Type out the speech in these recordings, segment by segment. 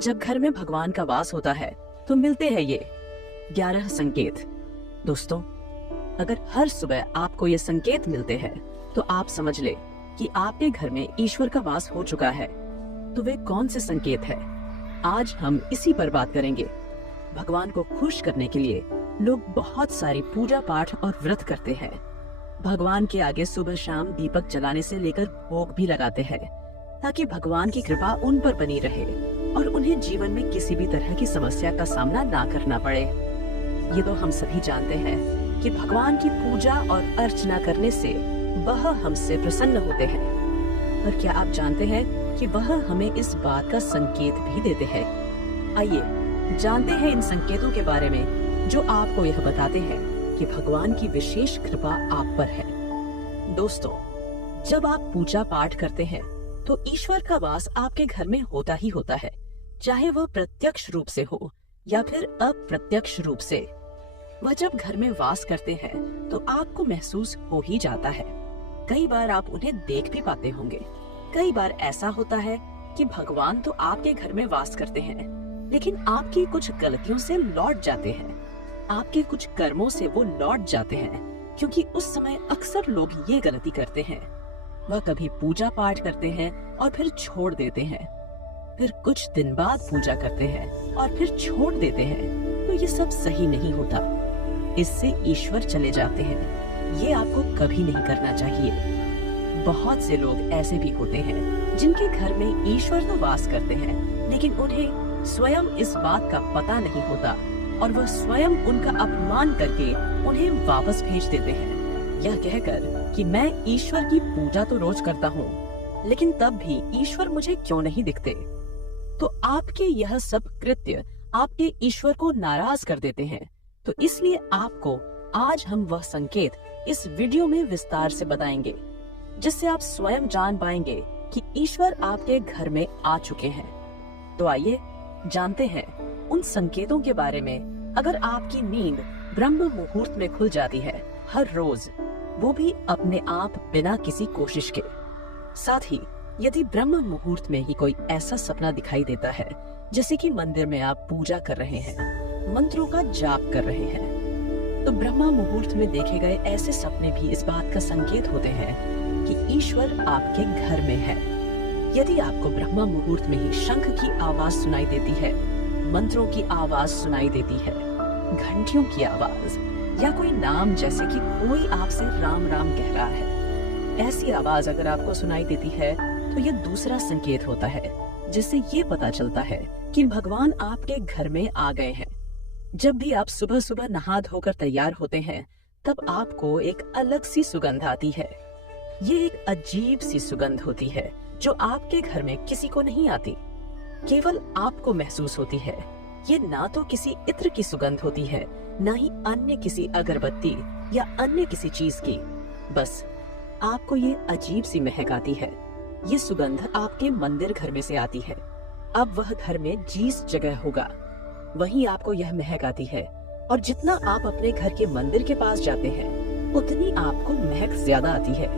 जब घर में भगवान का वास होता है तो मिलते हैं ये 11 संकेत। दोस्तों, अगर हर सुबह आपको ये संकेत मिलते हैं तो आप समझ ले कि आपके घर में ईश्वर का वास हो चुका है। तो वे कौन से संकेत है? आज हम इसी पर बात करेंगे। भगवान को खुश करने के लिए लोग बहुत सारी पूजा पाठ और व्रत करते हैं। भगवान के आगे सुबह शाम दीपक जलाने से लेकर भोग भी लगाते हैं ताकि भगवान की कृपा उन पर बनी रहे और उन्हें जीवन में किसी भी तरह की समस्या का सामना ना करना पड़े। ये तो हम सभी जानते हैं कि भगवान की पूजा और अर्चना करने से वह हमसे प्रसन्न होते हैं। पर क्या आप जानते हैं कि वह हमें इस बात का संकेत भी देते हैं? आइए जानते हैं इन संकेतों के बारे में जो आपको यह बताते हैं कि भगवान की विशेष कृपा आप पर है। दोस्तों, जब आप पूजा पाठ करते हैं तो ईश्वर का वास आपके घर में होता ही होता है, चाहे वह प्रत्यक्ष रूप से हो या फिर अप्रत्यक्ष रूप से। वह जब घर में वास करते हैं तो आपको महसूस हो ही जाता है। कई बार आप उन्हें देख भी पाते होंगे। कई बार ऐसा होता है कि भगवान तो आपके घर में वास करते हैं, लेकिन आपकी कुछ गलतियों से लौट जाते हैं। आपके कुछ कर्मों से वो लौट जाते हैं, क्योंकि उस समय अक्सर लोग ये गलती करते हैं। वह कभी पूजा पाठ करते हैं और फिर छोड़ देते हैं, फिर कुछ दिन बाद पूजा करते हैं और फिर छोड़ देते हैं। तो ये सब सही नहीं होता। इससे ईश्वर चले जाते हैं। ये आपको कभी नहीं करना चाहिए। बहुत से लोग ऐसे भी होते हैं जिनके घर में ईश्वर तो वास करते हैं, लेकिन उन्हें स्वयं इस बात का पता नहीं होता और वह स्वयं उनका अपमान करके उन्हें वापस भेज देते हैं, यह कहकर कि मैं ईश्वर की पूजा तो रोज करता हूँ, लेकिन तब भी ईश्वर मुझे क्यों नहीं दिखते। तो आपके यह सब कृत्य आपके ईश्वर को नाराज कर देते हैं। तो इसलिए आपको आज हम वह संकेत इस वीडियो में विस्तार से बताएंगे, जिससे आप स्वयं जान पाएंगे कि ईश्वर आपके घर में आ चुके हैं। तो आइए जानते हैं उन संकेतों के बारे में। अगर आपकी नींद ब्रह्म मुहूर्त में खुल जाती है हर रोज, वो भी अपने आप बिना किसी कोशिश के, साथ ही यदि ब्रह्म मुहूर्त में ही कोई ऐसा सपना दिखाई देता है जैसे कि मंदिर में आप पूजा कर रहे हैं, मंत्रों का जाप कर रहे हैं, तो ब्रह्म मुहूर्त में देखे गए ऐसे सपने भी इस बात का संकेत होते हैं कि ईश्वर आपके घर में है। यदि आपको ब्रह्म मुहूर्त में ही शंख की आवाज सुनाई देती है, मंत्रों की आवाज सुनाई देती है, घंटियों की आवाज या कोई नाम जैसे कि कोई आपसे राम राम कह रहा है, ऐसी आवाज अगर आपको सुनाई देती है तो ये दूसरा संकेत होता है, जिससे ये पता चलता है कि भगवान आपके घर में आ गए हैं। जब भी आप सुबह सुबह नहा धोकर तैयार होते हैं, तब आपको एक अलग सी सुगंध आती है। ये एक अजीब सी सुगंध होती है जो आपके घर में किसी को नहीं आती, केवल आपको महसूस होती है। ये ना तो किसी इत्र की सुगंध होती है, ना ही अन्य किसी अगरबत्ती या अन्य किसी चीज की। बस आपको ये अजीब सी महक आती है। ये सुगंध आपके मंदिर घर में से आती है। अब वह घर में जिस जगह होगा वहीं आपको यह महक आती है, और जितना आप अपने घर के मंदिर के पास जाते हैं उतनी आपको महक ज्यादा आती है।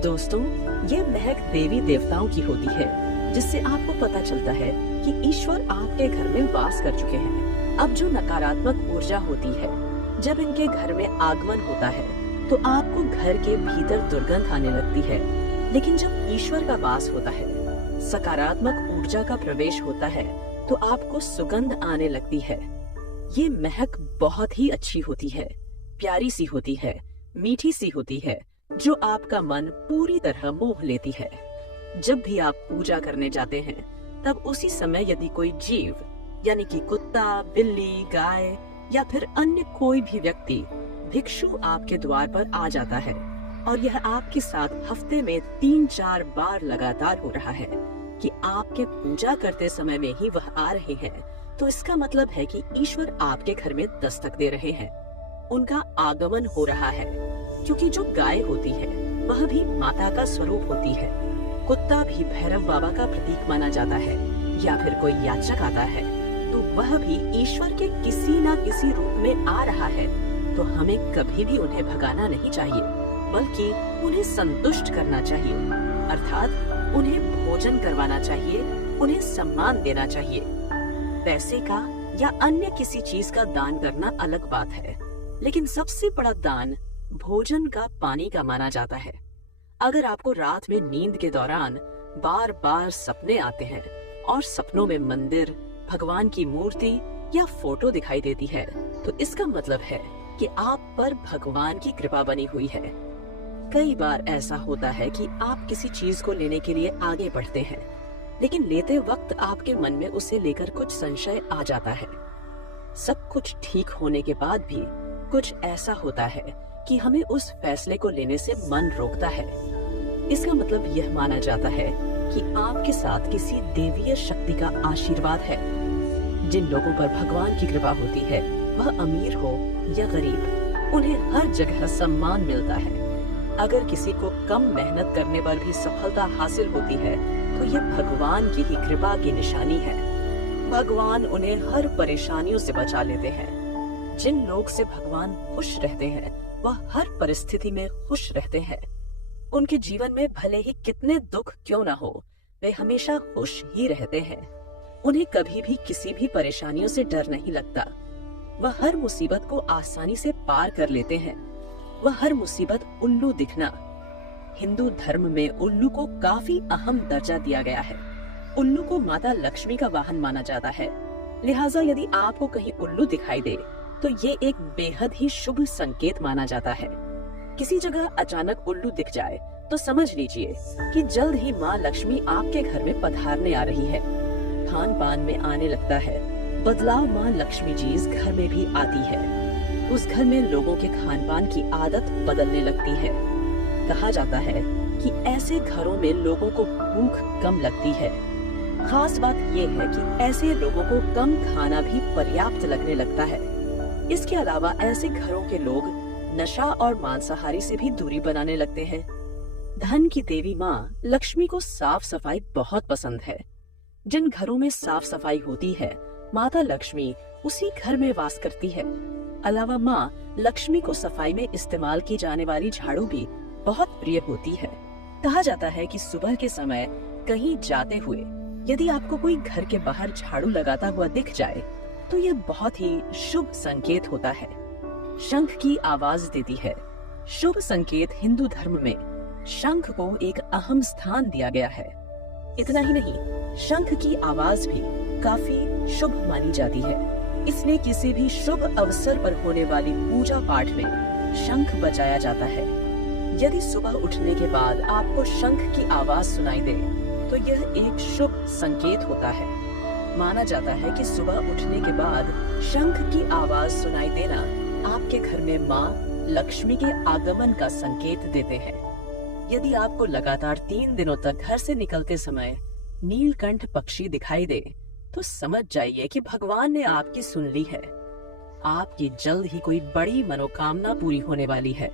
दोस्तों, ये महक देवी देवताओं की होती है, जिससे आपको पता चलता है कि ईश्वर आपके घर में वास कर चुके हैं। अब जो नकारात्मक ऊर्जा होती है, जब इनके घर में आगमन होता है तो आपको घर के भीतर दुर्गंध आने लगती है, लेकिन जब ईश्वर का वास होता है, सकारात्मक ऊर्जा का प्रवेश होता है, तो आपको सुगंध आने लगती है। ये महक बहुत ही अच्छी होती है, प्यारी सी होती है, मीठी सी होती है, जो आपका मन पूरी तरह मोह लेती है। जब भी आप पूजा करने जाते हैं, तब उसी समय यदि कोई जीव यानी कि कुत्ता, बिल्ली, गाय या फिर अन्य कोई भी व्यक्ति भिक्षु आपके द्वार पर आ जाता है और यह आपके साथ हफ्ते में 3-4 बार लगातार हो रहा है कि आपके पूजा करते समय में ही वह आ रहे हैं, तो इसका मतलब है कि ईश्वर आपके घर में दस्तक दे रहे हैं। उनका आगमन हो रहा है, क्योंकि जो गाय होती है वह भी माता का स्वरूप होती है। कुत्ता भी भैरव बाबा का प्रतीक माना जाता है, या फिर कोई याचक आता है तो वह भी ईश्वर के किसी न किसी रूप में आ रहा है। तो हमें कभी भी उन्हें भगाना नहीं चाहिए, बल्कि उन्हें संतुष्ट करना चाहिए, अर्थात उन्हें भोजन करवाना चाहिए उन्हें सम्मान देना चाहिए। पैसे का या अन्य किसी चीज का दान करना अलग बात है, लेकिन सबसे बड़ा दान भोजन का, पानी का माना जाता है। अगर आपको रात में नींद के दौरान बार बार सपने आते हैं और सपनों में मंदिर, भगवान की मूर्ति या फोटो दिखाई देती है, तो इसका मतलब है कि आप पर भगवान की कृपा बनी हुई है। कई बार ऐसा होता है कि आप किसी चीज को लेने के लिए आगे बढ़ते हैं, लेकिन लेते वक्त आपके मन में उसे लेकर कुछ संशय आ जाता है। सब कुछ ठीक होने के बाद भी कुछ ऐसा होता है कि हमें उस फैसले को लेने से मन रोकता है। इसका मतलब यह माना जाता है कि आपके साथ किसी देवीय शक्ति का आशीर्वाद है। जिन लोगों पर भगवान की कृपा होती है, वह अमीर हो या गरीब, उन्हें हर जगह सम्मान मिलता है। अगर किसी को कम मेहनत करने पर भी सफलता हासिल होती है, तो यह भगवान की ही कृपा की निशानी है। भगवान उन्हें हर परेशानियों से बचा लेते हैं। जिन लोग से भगवान खुश रहते हैं, वह हर परिस्थिति में खुश रहते हैं। उनके जीवन में भले ही कितने दुख क्यों न हो, वे हमेशा खुश ही रहते हैं। उन्हें कभी भी किसी भी परेशानियों से डर नहीं लगता। वह हर मुसीबत को आसानी से पार कर लेते हैं। वह हर मुसीबत उल्लू दिखना। हिंदू धर्म में उल्लू को काफी अहम दर्जा दिया गया है। उल्लू को माता लक्ष्मी का वाहन माना जाता है। लिहाजा यदि आपको कहीं उल्लू दिखाई दे, तो ये एक बेहद ही शुभ संकेत माना जाता है। किसी जगह अचानक उल्लू दिख जाए तो समझ लीजिए कि जल्द ही माँ लक्ष्मी आपके घर में पधारने आ रही है। खान पान में आने लगता है बदलाव। माँ लक्ष्मी जी इस घर में भी आती है। उस घर में लोगों के खान पान की आदत बदलने लगती है। कहा जाता है कि ऐसे घरों में लोगों को भूख कम लगती है। खास बात यह है कि ऐसे लोगों को कम खाना भी पर्याप्त लगने लगता है। इसके अलावा ऐसे घरों के लोग नशा और मांसाहारी से भी दूरी बनाने लगते हैं। धन की देवी माँ लक्ष्मी को साफ सफाई बहुत पसंद है। जिन घरों में साफ सफाई होती है, माता लक्ष्मी उसी घर में वास करती है। अलावा माँ लक्ष्मी को सफाई में इस्तेमाल की जाने वाली झाड़ू भी बहुत प्रिय होती है। कहा जाता है कि सुबह के समय कहीं जाते हुए यदि आपको कोई घर के बाहर झाड़ू लगाता हुआ दिख जाए, तो यह बहुत ही शुभ संकेत होता है। शंख की आवाज देती है। शुभ संकेत हिंदू धर्म में शंख को एक अहम स्थान दिया गया है। इतना ही नहीं, शंख की आवाज भी काफी शुभ मानी जाती है। इसलिए किसी भी शुभ अवसर पर होने वाली पूजा पाठ में शंख बजाया जाता है। यदि सुबह उठने के बाद आपको शंख की आवाज सुनाई दे, तो यह एक शुभ संकेत होता है। माना जाता है कि सुबह उठने के बाद शंख की आवाज सुनाई देना आपके घर में माँ लक्ष्मी के आगमन का संकेत देते हैं। यदि आपको लगातार 3 दिनों तक घर से निकलते समय नीलकंठ पक्षी दिखाई दे, तो समझ जाइए कि भगवान ने आपकी सुन ली है। आपकी जल्द ही कोई बड़ी मनोकामना पूरी होने वाली है।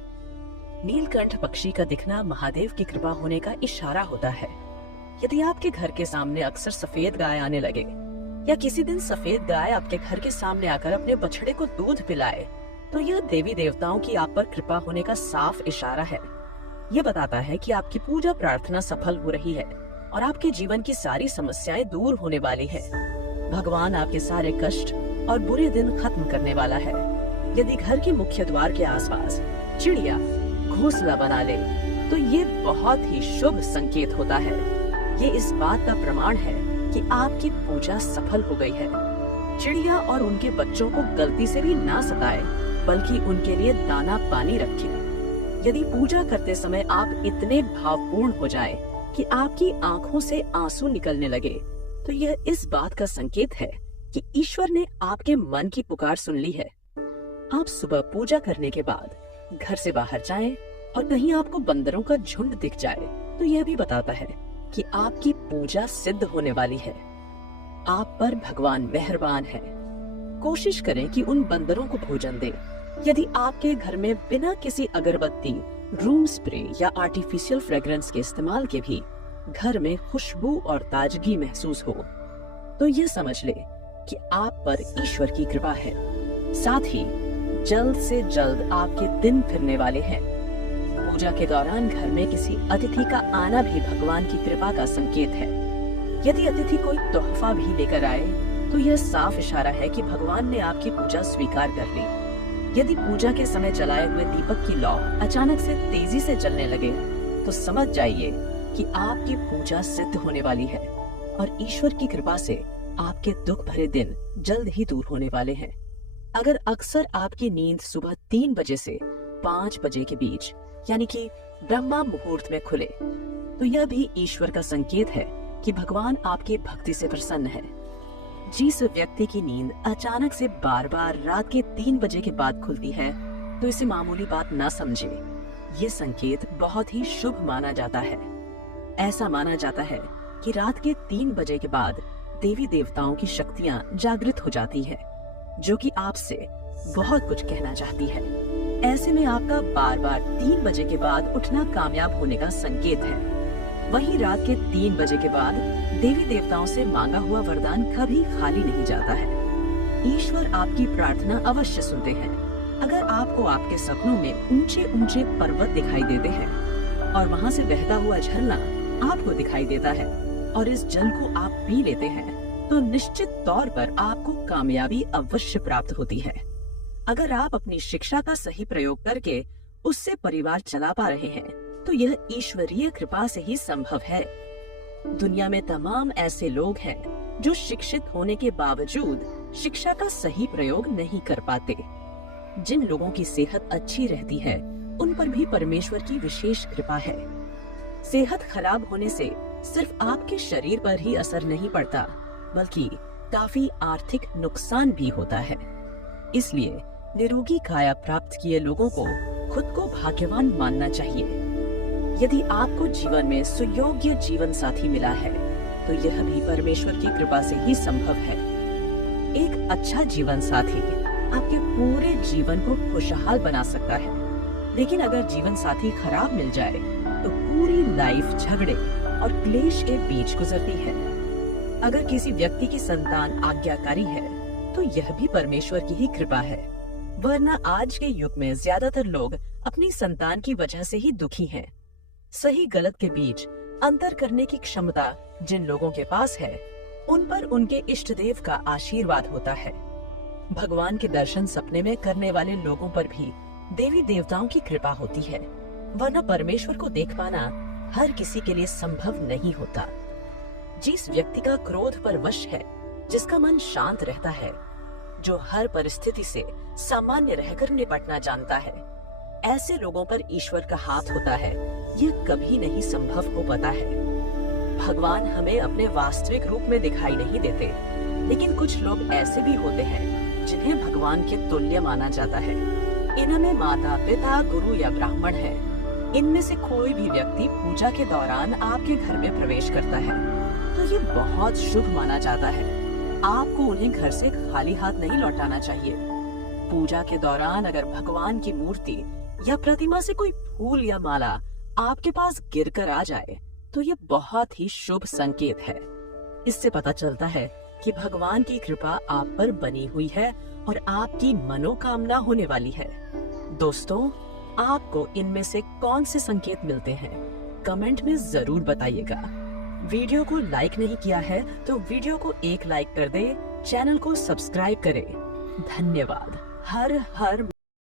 नीलकंठ पक्षी का दिखना महादेव की कृपा होने का इशारा होता है। यदि आपके घर के सामने अक्सर सफेद गाय आने लगे, या किसी दिन सफेद गाय आपके घर के सामने आकर अपने बछड़े को दूध पिलाए, तो यह देवी देवताओं की आप पर कृपा होने का साफ इशारा है। यह बताता है कि आपकी पूजा प्रार्थना सफल हो रही है और आपके जीवन की सारी समस्याएं दूर होने वाली है। भगवान आपके सारे कष्ट और बुरे दिन खत्म करने वाला है। यदि घर के मुख्य द्वार के आसपास चिड़िया घोंसला बना ले, तो ये बहुत ही शुभ संकेत होता है। ये इस बात का प्रमाण है कि आपकी पूजा सफल हो गई है। चिड़िया और उनके बच्चों को गलती से भी ना सताए, बल्कि उनके लिए दाना पानी रखें। यदि पूजा करते समय आप इतने भावपूर्ण हो जाएं कि आपकी आंखों से आंसू निकलने लगे, तो यह इस बात का संकेत है कि ईश्वर ने आपके मन की पुकार सुन ली है। आप सुबह पूजा करने के बाद घर से बाहर जाएं और कहीं आपको बंदरों का झुंड दिख जाए, तो यह भी बताता है कि आपकी पूजा सिद्ध होने वाली है। आप पर भगवान मेहरबान है। कोशिश करें कि उन बंदरों को भोजन दें। यदि आपके घर में बिना किसी अगरबत्ती, रूम स्प्रे या आर्टिफिशियल फ्रेग्रेंस के इस्तेमाल के भी घर में खुशबू और ताजगी महसूस हो, तो यह समझ ले कि आप पर ईश्वर की कृपा है। साथ ही जल्द से जल्द आपके दिन फिरने वाले हैं। पूजा के दौरान घर में किसी अतिथि का आना भी भगवान की कृपा का संकेत है। यदि अतिथि कोई तोहफा भी लेकर आए तो यह साफ इशारा है कि भगवान ने आपकी पूजा स्वीकार कर ली। यदि पूजा के समय जलाए हुए दीपक की लौ अचानक से तेजी से जलने लगे तो समझ जाइए कि आपकी पूजा सिद्ध होने वाली है और ईश्वर की कृपा से आपके दुख भरे दिन जल्द ही दूर होने वाले हैं। अगर अक्सर आपकी नींद सुबह 3 बजे से 5 बजे के बीच यानी कि ब्रह्मा मुहूर्त में खुले तो यह भी ईश्वर का संकेत है कि भगवान आपकी भक्ति से प्रसन्न है। जिस व्यक्ति की नींद अचानक से बार बार रात के 3 बजे के बाद खुलती है तो इसे मामूली बात न समझे। ये संकेत बहुत ही शुभ माना जाता है। ऐसा माना जाता है कि रात के 3 बजे के बाद देवी देवताओं की शक्तियां जागृत हो जाती है जो कि आपसे बहुत कुछ कहना चाहती है। ऐसे में आपका बार बार 3 बजे के बाद उठना कामयाब होने का संकेत है। वहीं रात के 3 बजे के बाद देवी देवताओं से मांगा हुआ वरदान कभी खाली नहीं जाता है। ईश्वर आपकी प्रार्थना अवश्य सुनते हैं। अगर आपको आपके सपनों में ऊंचे ऊंचे पर्वत दिखाई देते हैं और वहां से बहता हुआ झरना आपको दिखाई देता है और इस जल को आप पी लेते हैं तो निश्चित तौर पर आपको कामयाबी अवश्य प्राप्त होती है। अगर आप अपनी शिक्षा का सही प्रयोग करके उससे परिवार चला पा रहे हैं तो यह ईश्वरीय कृपा से ही संभव है। दुनिया में तमाम ऐसे लोग हैं जो शिक्षित होने के बावजूद शिक्षा का सही प्रयोग नहीं कर पाते। जिन लोगों की सेहत अच्छी रहती है उन पर भी परमेश्वर की विशेष कृपा है। सेहत खराब होने से सिर्फ आपके शरीर पर ही असर नहीं पड़ता बल्कि काफी आर्थिक नुकसान भी होता है। इसलिए निरोगी काया प्राप्त किए लोगों को खुद को भाग्यवान मानना चाहिए। यदि आपको जीवन में सुयोग्य जीवन साथी मिला है तो यह भी परमेश्वर की कृपा से ही संभव है। एक अच्छा जीवन साथी आपके पूरे जीवन को खुशहाल बना सकता है, लेकिन अगर जीवन साथी खराब मिल जाए तो पूरी लाइफ झगड़े और क्लेश के बीच गुजरती है। अगर किसी व्यक्ति की संतान आज्ञाकारी है तो यह भी परमेश्वर की ही कृपा है, वरना आज के युग में ज्यादातर लोग अपनी संतान की वजह से ही दुखी हैं। सही गलत के बीच अंतर करने की क्षमता जिन लोगों के पास है उन पर उनके इष्ट देव का आशीर्वाद होता है। भगवान के दर्शन सपने में करने वाले लोगों पर भी देवी देवताओं की कृपा होती है, वरना परमेश्वर को देख पाना हर किसी के लिए संभव नहीं होता। जिस व्यक्ति का क्रोध पर वश है, जिसका मन शांत रहता है, जो हर परिस्थिति से सामान्य रहकर निपटना जानता है, ऐसे लोगों पर ईश्वर का हाथ होता है। यह कभी नहीं संभव हो पाता है। भगवान हमें अपने वास्तविक रूप में दिखाई नहीं देते, लेकिन कुछ लोग ऐसे भी होते हैं जिन्हें भगवान के तुल्य माना जाता है। इनमें माता पिता गुरु या ब्राह्मण है। इनमें से कोई भी व्यक्ति पूजा के दौरान आपके घर में प्रवेश करता है तो ये बहुत शुभ माना जाता है। आपको उन्हें घर से खाली हाथ नहीं लौटाना चाहिए। पूजा के दौरान अगर भगवान की मूर्ति या प्रतिमा से कोई फूल या माला आपके पास गिरकर आ जाए तो ये बहुत ही शुभ संकेत है। इससे पता चलता है कि भगवान की कृपा आप पर बनी हुई है और आपकी मनोकामना होने वाली है। दोस्तों, आपको इनमें से कौन से संकेत मिलते हैं कमेंट में जरूर बताइएगा। वीडियो को लाइक नहीं किया है तो वीडियो को एक लाइक कर दे, चैनल को सब्सक्राइब करें। धन्यवाद। हर हर